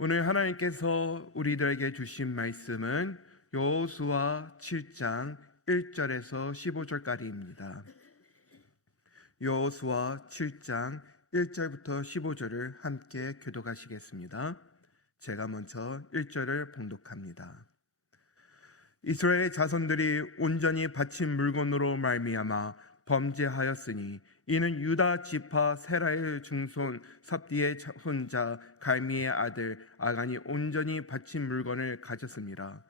오늘 하나님께서 우리들에게 주신 말씀은 여호수아 7장 1절에서 15절까지입니다. 여호수아 7장 1절부터 15절을 함께 교독하시겠습니다. 제가 먼저 1절을 봉독합니다. 이스라엘 자손들이 온전히 바친 물건으로 말미암아 범죄하였으니 이는 유다 지파 세라의 증손 삽디의 손자 갈미의 아들 아간이 온전히 바친 물건을 가졌습니다.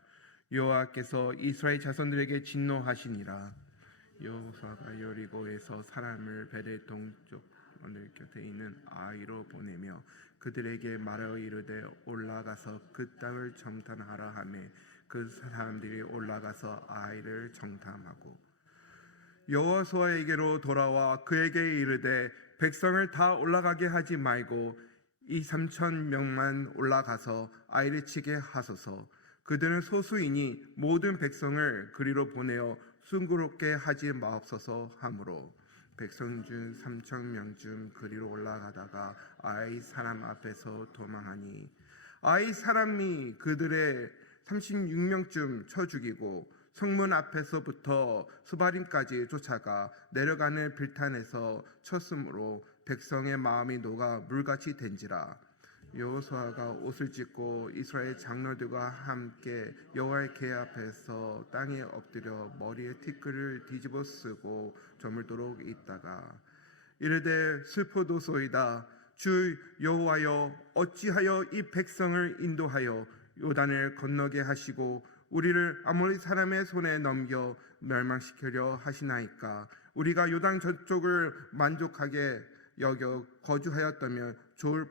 여호와께서 이스라엘 자손들에게 진노하시니라. 여호수아가 여리고에서 사람을 베델 동쪽 언덕 곁에 있는 아이로 보내며 그들에게 말하여 이르되 올라가서 그 땅을 정탐하라 하며 그 사람들이 올라가서 아이를 정탐하고 여호수아에게로 돌아와 그에게 이르되 백성을 다 올라가게 하지 말고 이 3,000명만 올라가서 아이를 치게 하소서. 그들은 소수이니 모든 백성을 그리로 보내어 숭고롭게 하지 마옵소서 하므로 백성 중 3,000명 중 그리로 올라가다가 아이 사람 앞에서 도망하니 아이 사람이 그들의 36명쯤 쳐 죽이고 성문 앞에서부터 스바림까지 쫓아가 내려가는 빌탄에서 쳤으므로 백성의 마음이 녹아 물같이 된지라. 여호수아가 옷을 찢고 이스라엘 장로들과 함께 여호와의 궤 앞에서 땅에 엎드려 머리에 티끌을 뒤집어 쓰고 저물도록 있다가 이르되 슬프도소이다. 주 여호와여 어찌하여 이 백성을 인도하여 요단을 건너게 하시고 우리를 아모리 사람의 손에 넘겨 멸망시키려 하시나이까. 우리가 요단 저쪽을 만족하게 여겨 거주하였다면 좋을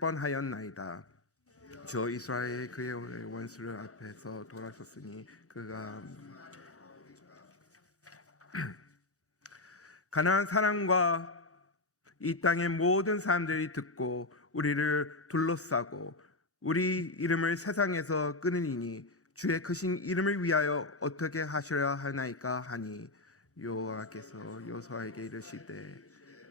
뻔하였나이다. 저 이스라엘 그의 원수를 앞에서 돌아섰으니 그가 가나안 사람과 이 땅의 모든 사람들이 듣고 우리를 둘러싸고 우리 이름을 세상에서 끊으리니 주의 크신 이름을 위하여 어떻게 하셔야 하나이까 하니 여호와께서 여호수아에게 이르시되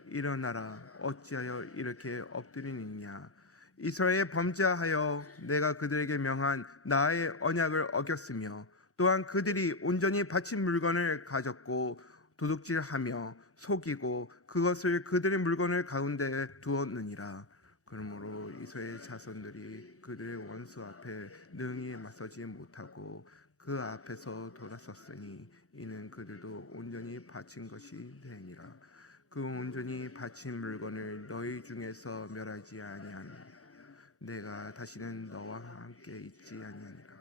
일어나라. 어찌하여 이렇게 엎드리느냐. 이스라엘에 범죄하여 내가 그들에게 명한 나의 언약을 어겼으며 또한 그들이 온전히 바친 물건을 가졌고 도둑질하며 속이고 그것을 그들의 물건을 가운데 두었느니라. 그러므로 이스라엘 자손들이 그들의 원수 앞에 능히 맞서지 못하고 그 앞에서 돌아섰으니 이는 그들도 온전히 바친 것이 되니라. 그 온전히 바친 물건을 너희 중에서 멸하지 아니하니 내가 다시는 너와 함께 있지 아니하니라.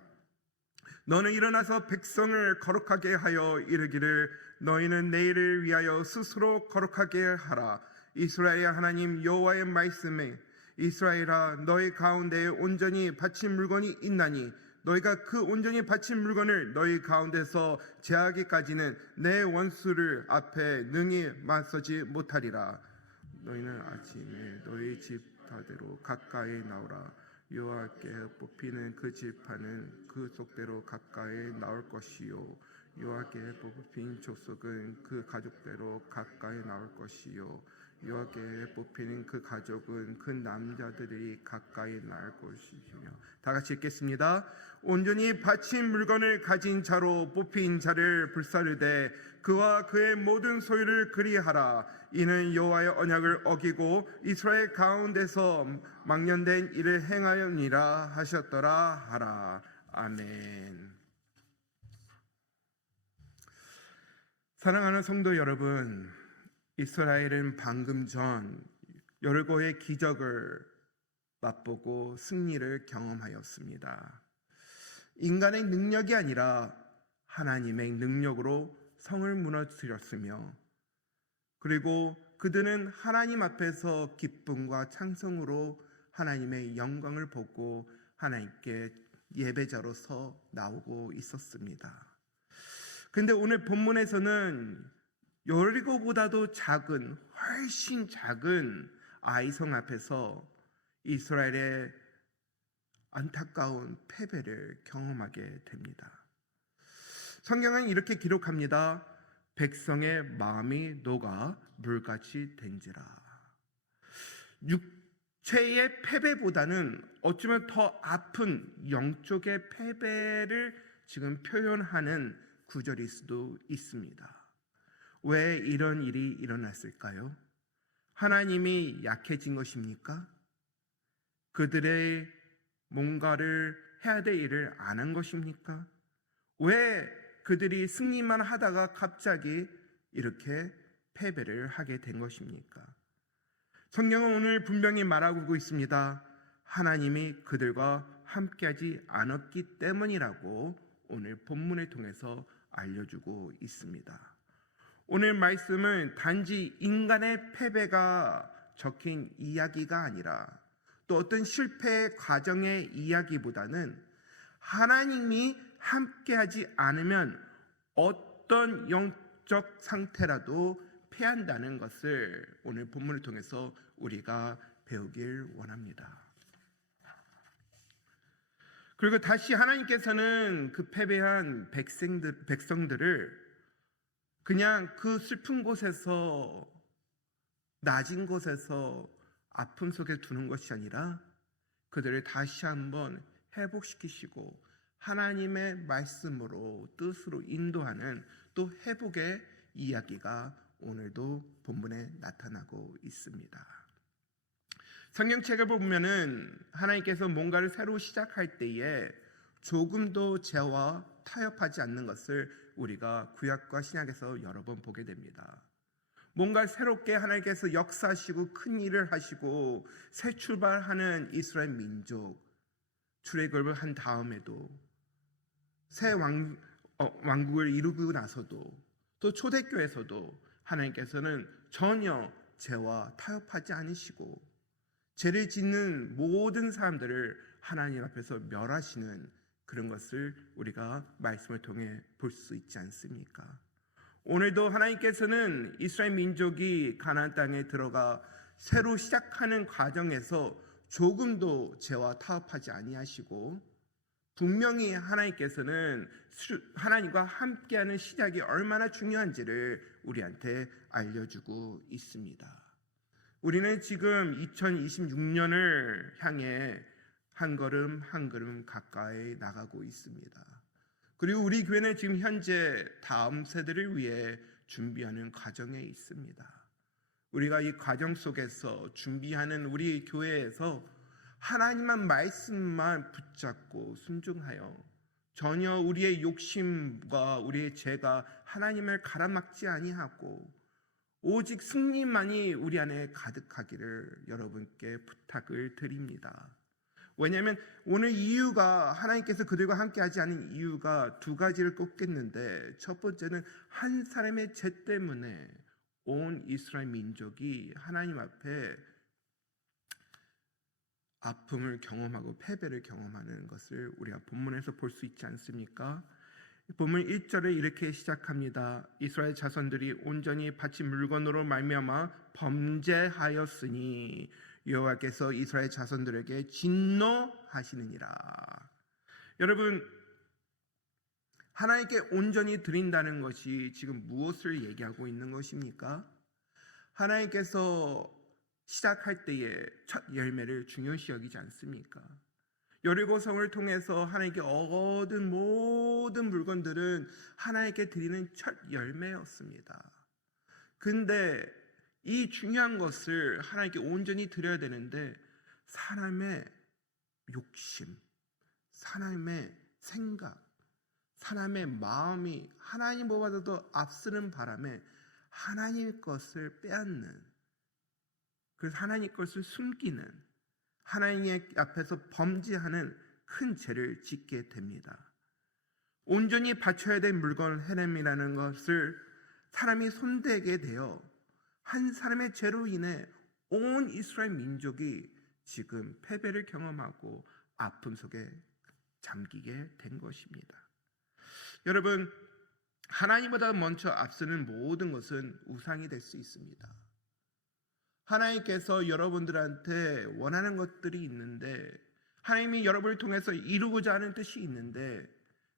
너는 일어나서 백성을 거룩하게 하여 이르기를 너희는 내일을 위하여 스스로 거룩하게 하라. 이스라엘의 하나님 여호와의 말씀에 이스라엘아 너희 가운데에 온전히 바친 물건이 있나니 너희가 그 온전히 바친 물건을 너희 가운데서 제하기까지는 내 원수를 앞에 능히 맞서지 못하리라. 너희는 아침에 너희 집 다대로 가까이 나오라. 여호와께 뽑히는 그 지파는 그 속대로 가까이 나올 것이요 여호와께 뽑힌 족속은 그 가족대로 가까이 나올 것이요 여호와께 뽑히는 그 가족은 그 남자들이 가까이 나올 것이며. 다 같이 읽겠습니다. 온전히 바친 물건을 가진 자로 뽑힌 자를 불사르되 그와 그의 모든 소유를 그리하라. 이는 여호와의 언약을 어기고 이스라엘 가운데서 망령된 일을 행하였니라 하셨더라 하라. 아멘. 사랑하는 성도 여러분, 이스라엘은 방금 전 여리고의 기적을 맛보고 승리를 경험하였습니다. 인간의 능력이 아니라 하나님의 능력으로 성을 무너뜨렸으며 그리고 그들은 하나님 앞에서 기쁨과 찬송으로 하나님의 영광을 보고 하나님께 예배자로서 나오고 있었습니다. 그런데 오늘 본문에서는 여리고보다도 작은, 훨씬 작은 아이성 앞에서 이스라엘의 안타까운 패배를 경험하게 됩니다. 성경은 이렇게 기록합니다. 백성의 마음이 녹아 물같이 된지라. 죄의 패배보다는 어쩌면 더 아픈 영적의 패배를 지금 표현하는 구절일 수도 있습니다. 왜 이런 일이 일어났을까요? 하나님이 약해진 것입니까? 그들의 뭔가를 해야 될 일을 안 한 것입니까? 왜 그들이 승리만 하다가 갑자기 이렇게 패배를 하게 된 것입니까? 성경은 오늘 분명히 말하고 있습니다. 하나님이 그들과 함께하지 않았기 때문이라고 오늘 본문을 통해서 알려주고 있습니다. 오늘 말씀은 단지 인간의 패배가 적힌 이야기가 아니라 또 어떤 실패 과정의 이야기보다는 하나님이 함께하지 않으면 어떤 영적 상태라도 패한다는 것을 오늘 본문을 통해서 우리가 배우길 원합니다. 그리고 다시 하나님께서는 그 패배한 백성들을 그냥 그 슬픈 곳에서, 낮은 곳에서 아픔 속에 두는 것이 아니라 그들을 다시 한번 회복시키시고 하나님의 말씀으로 뜻으로 인도하는 또 회복의 이야기가 오늘도 본문에 나타나고 있습니다. 성경책을 보면은 하나님께서 뭔가를 새로 시작할 때에 조금도 죄와 타협하지 않는 것을 우리가 구약과 신약에서 여러 번 보게 됩니다. 뭔가 새롭게 하나님께서 역사하시고 큰 일을 하시고 새 출발하는 이스라엘 민족, 출애굽을 한 다음에도 새 왕국을 이루고 나서도 또 초대교회에서도 하나님께서는 전혀 죄와 타협하지 않으시고 죄를 짓는 모든 사람들을 하나님 앞에서 멸하시는 그런 것을 우리가 말씀을 통해 볼 수 있지 않습니까? 오늘도 하나님께서는 이스라엘 민족이 가나안 땅에 들어가 새로 시작하는 과정에서 조금도 죄와 타협하지 아니하시고 분명히 하나님께서는 하나님과 함께하는 시작이 얼마나 중요한지를 우리한테 알려주고 있습니다. 우리는 지금 2026년을 향해 한 걸음 한 걸음 가까이 나가고 있습니다. 그리고 우리 교회는 지금 현재 다음 세대를 위해 준비하는 과정에 있습니다. 우리가 이 과정 속에서 준비하는 우리 교회에서 하나님만 말씀만 붙잡고 순종하여 전혀 우리의 욕심과 우리의 죄가 하나님을 가라막지 아니하고 오직 승리만이 우리 안에 가득하기를 여러분께 부탁을 드립니다. 왜냐하면 오늘 이유가 하나님께서 그들과 함께하지 않은 이유가 두 가지를 꼽겠는데 첫 번째는 한 사람의 죄 때문에 온 이스라엘 민족이 하나님 앞에 아픔을 경험하고 패배를 경험하는 것을 우리가 본문에서 볼 수 있지 않습니까? 본문 1절에 이렇게 시작합니다. 이스라엘 자손들이 온전히 바친 물건으로 말미암아 범죄하였으니 여호와께서 이스라엘 자손들에게 진노하시느니라. 여러분, 하나님께 온전히 드린다는 것이 지금 무엇을 얘기하고 있는 것입니까? 하나님께서 시작할 때에 첫 열매를 중요시 여기지 않습니까? 여리고성을 통해서 하나님께 얻은 모든 물건들은 하나님께 드리는 첫 열매였습니다. 근데 이 중요한 것을 하나님께 온전히 드려야 되는데 사람의 욕심, 사람의 생각, 사람의 마음이 하나님보다도 앞서는 바람에 하나님 것을 빼앗는, 그래서 하나님 것을 숨기는, 하나님 앞에서 범죄하는 큰 죄를 짓게 됩니다. 온전히 바쳐야 될 물건 헤렘이라는 것을 사람이 손대게 되어 한 사람의 죄로 인해 온 이스라엘 민족이 지금 패배를 경험하고 아픔 속에 잠기게 된 것입니다. 여러분, 하나님보다 먼저 앞서는 모든 것은 우상이 될 수 있습니다. 하나님께서 여러분들한테 원하는 것들이 있는데, 하나님이 여러분을 통해서 이루고자 하는 뜻이 있는데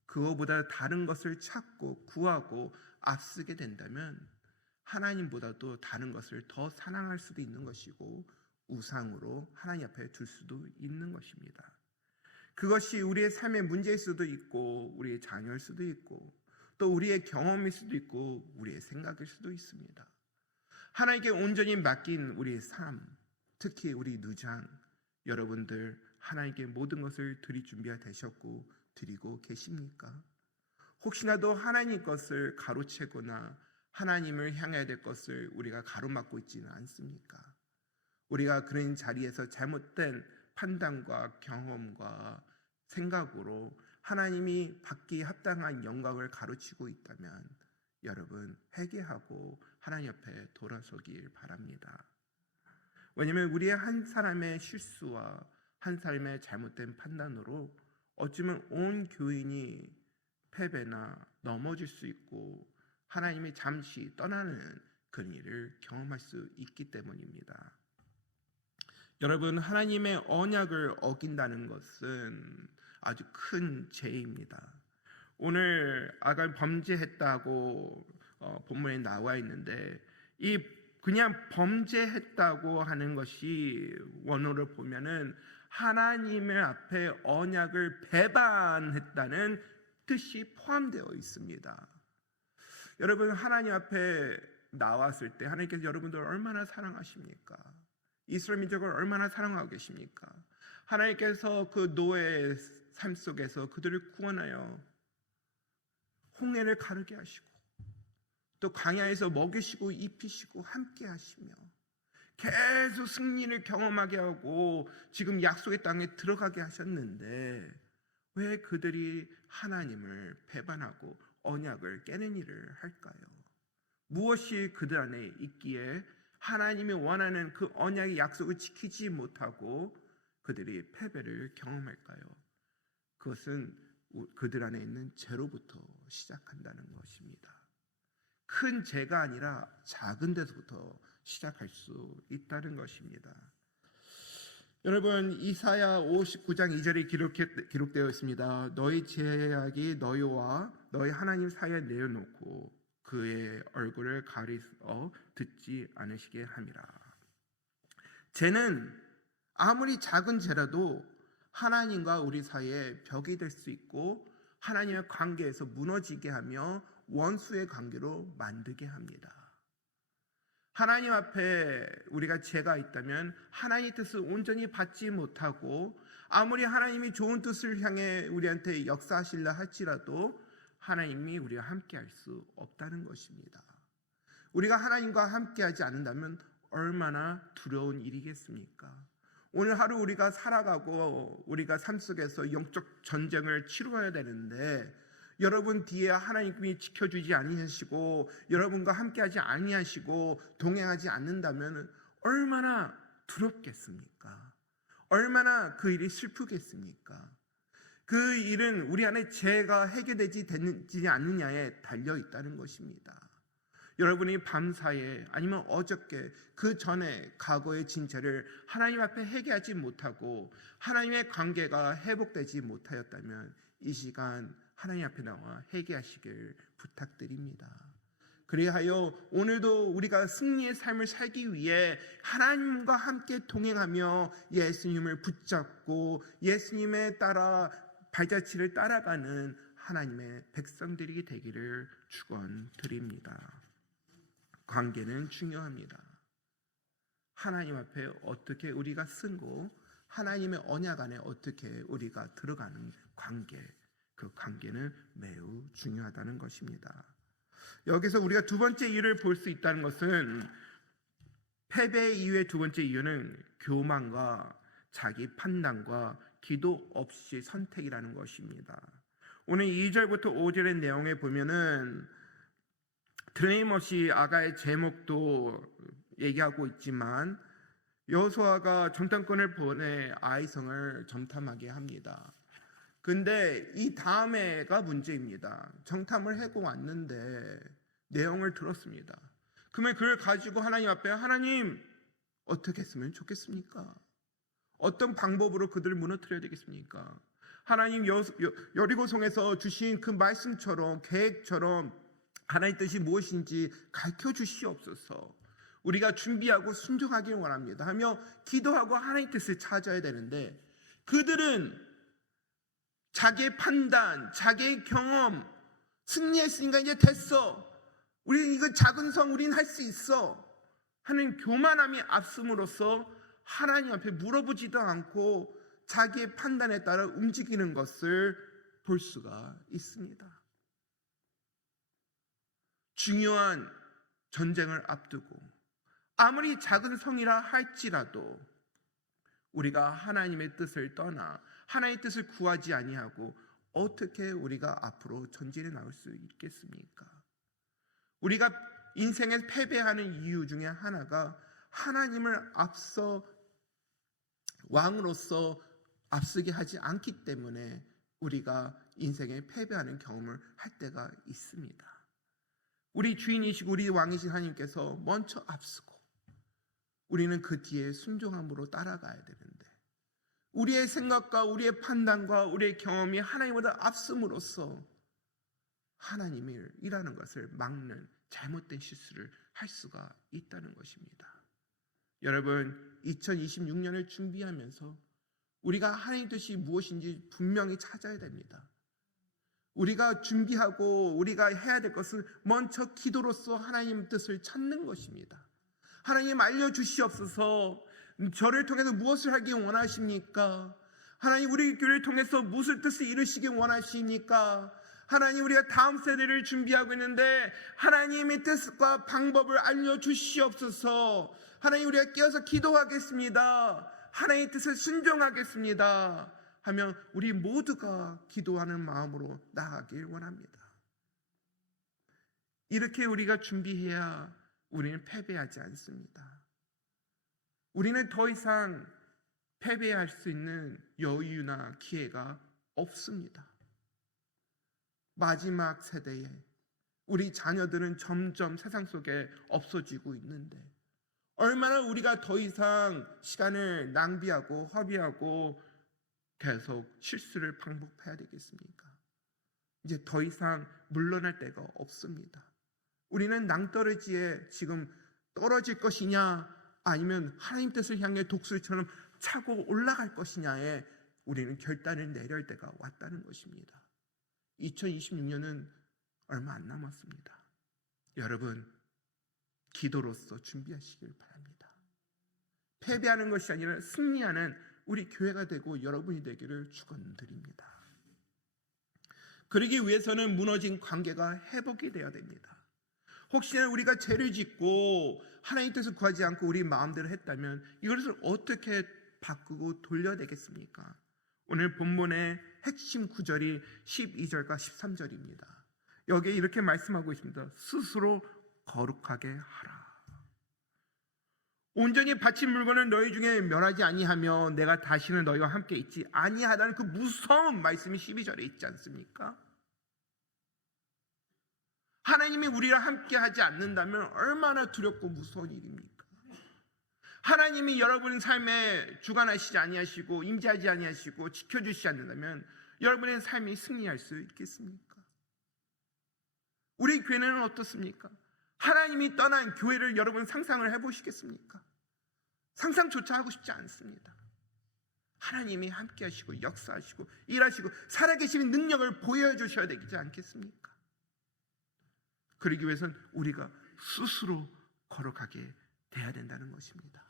그거보다 다른 것을 찾고 구하고 앞서게 된다면 하나님보다도 다른 것을 더 사랑할 수도 있는 것이고 우상으로 하나님 앞에 둘 수도 있는 것입니다. 그것이 우리의 삶의 문제일 수도 있고 우리의 자녀일 수도 있고 또 우리의 경험일 수도 있고 우리의 생각일 수도 있습니다. 하나님께 온전히 맡긴 우리의 삶, 특히 우리 누장 여러분들 하나님께 모든 것을 드릴 준비가 되셨고 드리고 계십니까? 혹시나도 하나님 것을 가로채거나 하나님을 향해야 될 것을 우리가 가로막고 있지는 않습니까? 우리가 그런 자리에서 잘못된 판단과 경험과 생각으로 하나님이 받기 합당한 영광을 가로치고 있다면 여러분 회개하고 하나님 앞에 돌아서길 바랍니다. 왜냐하면 우리의 한 사람의 실수와 한 사람의 잘못된 판단으로 어쩌면 온 교인이 패배나 넘어질 수 있고 하나님이 잠시 떠나는 그런 일을 경험할 수 있기 때문입니다. 여러분, 하나님의 언약을 어긴다는 것은 아주 큰 죄입니다. 오늘 아간 범죄했다고 본문에 나와 있는데 이 그냥 범죄했다고 하는 것이 원어로 보면은 하나님의 앞에 언약을 배반했다는 뜻이 포함되어 있습니다. 여러분, 하나님 앞에 나왔을 때 하나님께서 여러분들을 얼마나 사랑하십니까? 이스라엘 민족을 얼마나 사랑하고 계십니까? 하나님께서 그 노예의 삶 속에서 그들을 구원하여 홍해를 가르게 하시고 또 광야에서 먹이시고 입히시고 함께 하시며 계속 승리를 경험하게 하고 지금 약속의 땅에 들어가게 하셨는데 왜 그들이 하나님을 배반하고 언약을 깨는 일을 할까요? 무엇이 그들 안에 있기에 하나님이 원하는 그 언약의 약속을 지키지 못하고 그들이 패배를 경험할까요? 그것은 그들 안에 있는 죄로부터 시작한다는 것입니다. 큰 죄가 아니라 작은 데서부터 시작할 수 있다는 것입니다. 여러분, 이사야 59장 2절에 기록되어 있습니다. 너희 죄악이 너희와 너희 하나님 사이에 내어놓고 그의 얼굴을 가리어 듣지 않으시게 함이라. 죄는 아무리 작은 죄라도 하나님과 우리 사이에 벽이 될 수 있고 하나님의 관계에서 무너지게 하며 원수의 관계로 만들게 합니다. 하나님 앞에 우리가 죄가 있다면 하나님의 뜻을 온전히 받지 못하고 아무리 하나님이 좋은 뜻을 향해 우리한테 역사하시려 할지라도 하나님이 우리와 함께 할 수 없다는 것입니다. 우리가 하나님과 함께 하지 않는다면 얼마나 두려운 일이겠습니까? 오늘 하루 우리가 살아가고 우리가 삶 속에서 영적 전쟁을 치루어야 되는데 여러분 뒤에 하나님이 지켜주지 아니하시고 여러분과 함께하지 아니하시고 동행하지 않는다면 얼마나 두렵겠습니까? 얼마나 그 일이 슬프겠습니까? 그 일은 우리 안에 죄가 해결되지 되지 않느냐에 달려 있다는 것입니다. 여러분이 밤사이에 아니면 어저께 그 전에 과거의 진짜를 하나님 앞에 회개하지 못하고 하나님의 관계가 회복되지 못하였다면 이 시간 하나님 앞에 나와 회개하시길 부탁드립니다. 그리하여 오늘도 우리가 승리의 삶을 살기 위해 하나님과 함께 동행하며 예수님을 붙잡고 예수님에 따라 발자취를 따라가는 하나님의 백성들이 되기를 축원드립니다. 관계는 중요합니다. 하나님 앞에 어떻게 우리가 쓰고 하나님의 언약 안에 어떻게 우리가 들어가는 관계, 그 관계는 매우 중요하다는 것입니다. 여기서 우리가 두 번째 이유를 볼 수 있다는 것은 패배 이유의 두 번째 이유는 교만과 자기 판단과 기도 없이 선택이라는 것입니다. 오늘 2절부터 5절의 내용에 보면은 틀림없이 아가의 제목도 얘기하고 있지만 여호수아가 정탐꾼을 보내 아이성을 정탐하게 합니다. 근데 이 다음에가 문제입니다. 정탐을 하고 왔는데 내용을 들었습니다. 그러면 그걸 가지고 하나님 앞에 하나님 어떻게 했으면 좋겠습니까? 어떤 방법으로 그들을 무너뜨려야 되겠습니까? 하나님 여리고성에서 주신 그 말씀처럼 계획처럼 하나님의 뜻이 무엇인지 가르쳐 주시옵소서. 우리가 준비하고 순종하길 원합니다 하며 기도하고 하나님의 뜻을 찾아야 되는데, 그들은 자기의 판단, 자기의 경험, 승리했으니까 이제 됐어, 우리는 이거 작은 성 우리는 할 수 있어 하는 교만함이 앞섬으로써 하나님 앞에 물어보지도 않고 자기의 판단에 따라 움직이는 것을 볼 수가 있습니다. 중요한 전쟁을 앞두고 아무리 작은 성이라 할지라도 우리가 하나님의 뜻을 떠나 하나님의 뜻을 구하지 아니하고 어떻게 우리가 앞으로 전진해 나올 수 있겠습니까? 우리가 인생에 패배하는 이유 중에 하나가 하나님을 앞서 왕으로서 앞서게 하지 않기 때문에 우리가 인생에 패배하는 경험을 할 때가 있습니다. 우리 주인이시고 우리 왕이신 하나님께서 먼저 앞서고 우리는 그 뒤에 순종함으로 따라가야 되는데, 우리의 생각과 우리의 판단과 우리의 경험이 하나님보다 앞섬으로써 하나님이 일하는 것을 막는 잘못된 실수를 할 수가 있다는 것입니다. 여러분, 2026년을 준비하면서 우리가 하나님의 뜻이 무엇인지 분명히 찾아야 됩니다. 우리가 준비하고 우리가 해야 될 것은 먼저 기도로서 하나님 뜻을 찾는 것입니다. 하나님 알려주시옵소서. 저를 통해서 무엇을 하기 원하십니까? 하나님, 우리 교회를 통해서 무슨 뜻을 이루시기 원하십니까? 하나님, 우리가 다음 세대를 준비하고 있는데 하나님의 뜻과 방법을 알려주시옵소서. 하나님, 우리가 깨어서 기도하겠습니다. 하나님의 뜻을 순종하겠습니다 하면 우리 모두가 기도하는 마음으로 나아가길 원합니다. 이렇게 우리가 준비해야 우리는 패배하지 않습니다. 우리는 더 이상 패배할 수 있는 여유나 기회가 없습니다. 마지막 세대에 우리 자녀들은 점점 세상 속에 없어지고 있는데, 얼마나 우리가 더 이상 시간을 낭비하고 허비하고 계속 실수를 반복해야 되겠습니까? 이제 더 이상 물러날 데가 없습니다. 우리는 낭떠러지에 지금 떨어질 것이냐, 아니면 하나님 뜻을 향해 독수리처럼 차고 올라갈 것이냐에 우리는 결단을 내려야 할 때가 왔다는 것입니다. 2026년은 얼마 안 남았습니다. 여러분, 기도로서 준비하시길 바랍니다. 패배하는 것이 아니라 승리하는 우리 교회가 되고 여러분이 되기를 축원드립니다. 그러기 위해서는 무너진 관계가 회복이 되어야 됩니다. 혹시나 우리가 죄를 짓고 하나님 뜻을 구하지 않고 우리 마음대로 했다면 이것을 어떻게 바꾸고 돌려내겠습니까? 오늘 본문의 핵심 구절이 12절과 13절입니다. 여기에 이렇게 말씀하고 있습니다. 스스로 거룩하게 하라. 온전히 바친 물건을 너희 중에 멸하지 아니하며 내가 다시는 너희와 함께 있지 아니하다는 그 무서운 말씀이 12절에 있지 않습니까? 하나님이 우리랑 함께 하지 않는다면 얼마나 두렵고 무서운 일입니까? 하나님이 여러분 삶에 주관하시지 아니하시고 임재하지 아니하시고 지켜주시지 않는다면 여러분의 삶이 승리할 수 있겠습니까? 우리 교회는 어떻습니까? 하나님이 떠난 교회를 여러분 상상을 해보시겠습니까? 상상조차 하고 싶지 않습니다. 하나님이 함께 하시고 역사하시고 일하시고 살아계시는 능력을 보여주셔야 되지 않겠습니까? 그러기 위해서는 우리가 스스로 거룩하게 돼야 된다는 것입니다.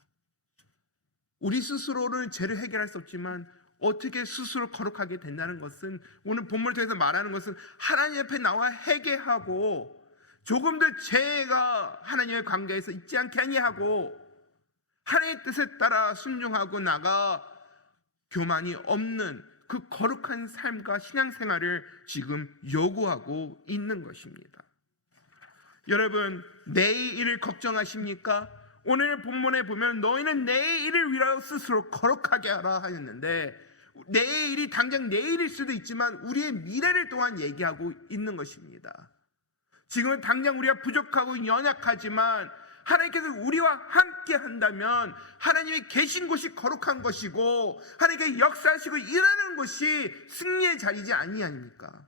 우리 스스로는 죄를 해결할 수 없지만 어떻게 스스로 거룩하게 된다는 것은, 오늘 본문을 통해서 말하는 것은 하나님 앞에 나와 회개하고 조금도 죄가 하나님의 관계에서 있지 않게 하고 하나님의 뜻에 따라 순종하고 나가 교만이 없는 그 거룩한 삶과 신앙생활을 지금 요구하고 있는 것입니다. 여러분, 내일을 걱정하십니까? 오늘 본문에 보면 너희는 내일을 위하여 스스로 거룩하게 하라 하였는데, 내일이 당장 내일일 수도 있지만 우리의 미래를 또한 얘기하고 있는 것입니다. 지금은 당장 우리가 부족하고 연약하지만 하나님께서 우리와 함께 한다면 하나님이 계신 곳이 거룩한 것이고 하나님께 역사하시고 일하는 것이 승리의 자리지 아니하니까.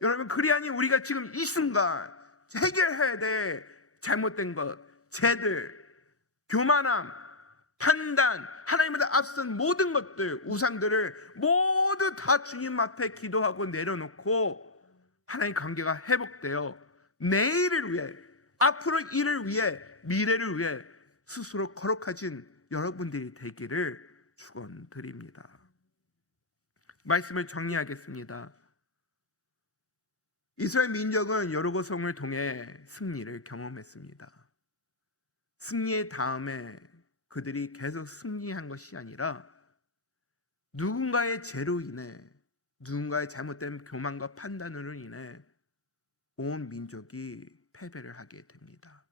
여러분, 그리하니 우리가 지금 이 순간 해결해야 될 잘못된 것, 죄들, 교만함, 판단, 하나님보다 앞선 모든 것들, 우상들을 모두 다 주님 앞에 기도하고 내려놓고 하나님 관계가 회복되어 내일을 위해, 앞으로 일을 위해, 미래를 위해 스스로 거룩해진 여러분들이 되기를 축원드립니다. 말씀을 정리하겠습니다. 이스라엘 민족은 여리고성을 통해 승리를 경험했습니다. 승리의 다음에 그들이 계속 승리한 것이 아니라 누군가의 죄로 인해, 누군가의 잘못된 교만과 판단으로 인해 온 민족이 패배를 하게 됩니다.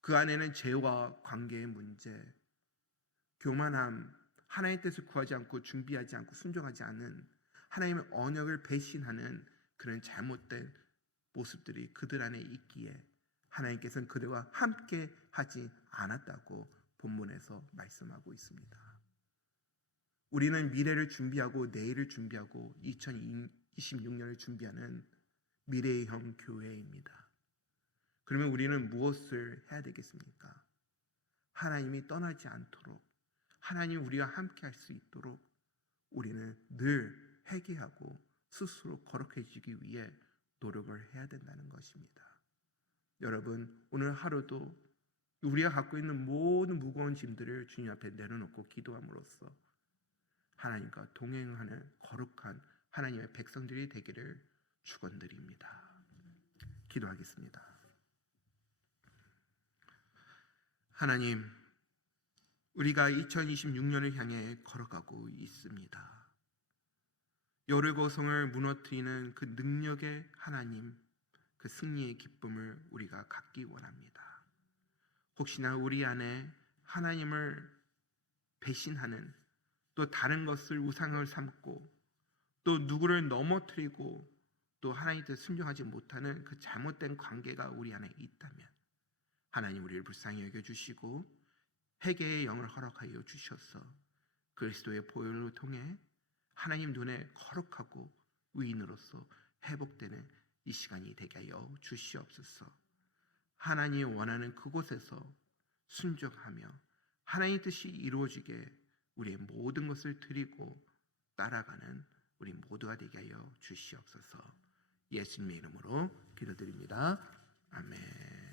그 안에는 죄와 관계의 문제, 교만함, 하나님의 뜻을 구하지 않고 준비하지 않고 순종하지 않은 하나님의 언약을 배신하는 그런 잘못된 모습들이 그들 안에 있기에 하나님께서는 그들과 함께 하지 않았다고 본문에서 말씀하고 있습니다. 우리는 미래를 준비하고 내일을 준비하고 2026년을 준비하는 미래형 교회입니다. 그러면 우리는 무엇을 해야 되겠습니까? 하나님이 떠나지 않도록, 하나님 우리와 함께 할 수 있도록 우리는 늘 회개하고 스스로 거룩해지기 위해 노력을 해야 된다는 것입니다. 여러분, 오늘 하루도 우리가 갖고 있는 모든 무거운 짐들을 주님 앞에 내려놓고 기도함으로써 하나님과 동행하는 거룩한 하나님의 백성들이 되기를 축원드립니다. 기도하겠습니다. 하나님, 우리가 2026년을 향해 걸어가고 있습니다. 여리고성을 무너뜨리는 그 능력의 하나님, 그 승리의 기쁨을 우리가 갖기 원합니다. 혹시나 우리 안에 하나님을 배신하는, 또 다른 것을 우상을 삼고, 또 누구를 넘어뜨리고, 또 하나님께 순종하지 못하는 그 잘못된 관계가 우리 안에 있다면 하나님 우리를 불쌍히 여겨주시고 회개의 영을 허락하여 주셔서 그리스도의 보혈을 통해 하나님 눈에 거룩하고 의인으로서 회복되는 이 시간이 되게 하여 주시옵소서. 하나님이 원하는 그곳에서 순종하며 하나님의 뜻이 이루어지게 우리의 모든 것을 드리고 따라가는 우리 모두가 되게 하여 주시옵소서. 예수님의 이름으로 기도드립니다. 아멘.